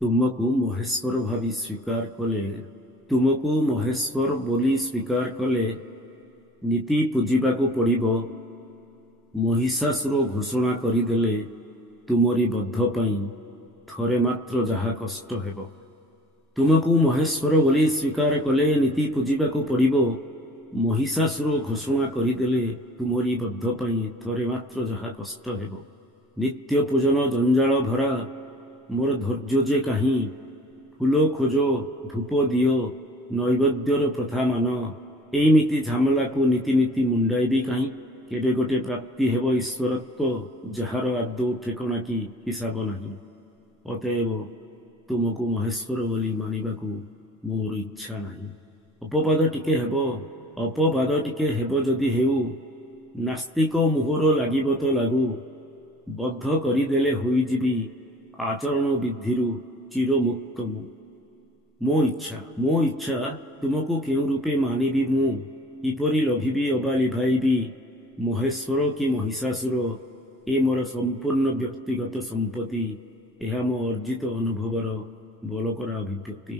ତୁମକୁ ମହେଶ୍ୱର ଭାବି ସ୍ୱୀକାର କଲେ, ତୁମକୁ ମହେଶ୍ୱର ବୋଲି ସ୍ୱୀକାର କଲେ ନୀତି ପୂଜିବାକୁ ପଡ଼ିବ। ମହିଷାସୁର ଘୋଷଣା କରିଦେଲେ ତୁମରି ବଧ ପାଇଁ ଥରେ ମାତ୍ର ଯାହା କଷ୍ଟ ହେବ। ତୁମକୁ ମହେଶ୍ୱର ବୋଲି ସ୍ୱୀକାର କଲେ ନୀତି ପୂଜିବାକୁ ପଡ଼ିବ। ମହିଷାସୁର ଘୋଷଣା କରିଦେଲେ ତୁମରି ବଧ ପାଇଁ ଥରେ ମାତ୍ର ଯାହା କଷ୍ଟ ହେବ। ନିତ୍ୟ ପୂଜନ ଜଞ୍ଜାଳ ଭରା ମୋର ଧୈର୍ଯ୍ୟ ଯେ କାହିଁ। ଫୁଲ ଖୋଜ, ଧୂପ ଦିଅ, ନୈବେଦ୍ୟର ପ୍ରଥା ମାନ। ଏଇମିତି ଝାମେଲାକୁ ନୀତି ନୀତି ମୁଣ୍ଡାଇବି କାହିଁ। କେବେ ଗୋटे ପ୍ରାପ୍ତି ହେବ ଈଶ୍ୱରତ୍ୱ ଯାହାର ଆଦୌ ଠିକଣା କି ହିସାବ ନାହିଁ। ଅତଏବ ତୁମକୁ ମହେଶ୍ୱର ବୋଲି ମାନିବାକୁ ମୋର ଇଚ୍ଛା ନାହିଁ। ଅପବାଦ ଟିକେ ହେବ ଯଦି ହେଉ। ନାସ୍ତିକ ମୋହର ଲାଗିବ ତ ଲାଗୁ। ବଦ୍ଧ କରିଦେଲେ ହୋଇଯିବି ଆଚରଣ ବିଧିରୁ ଚିରମୁକ୍ତ ମୁଁ। ମୋ ଇଚ୍ଛା ତୁମକୁ କେଉଁ ରୂପେ ମାନିବି ମୁଁ। କିପରି ଲଭିବି ଅବା ଲିଭାଇବି ମହେଶ୍ୱର କି ମହିଷାସୁର। ଏ ମୋର ସମ୍ପୂର୍ଣ୍ଣ ବ୍ୟକ୍ତିଗତ ସମ୍ପତ୍ତି। ଏହା ମୋ ଅର୍ଜିତ ଅନୁଭବର ବଳକରା ଅଭିବ୍ୟକ୍ତି।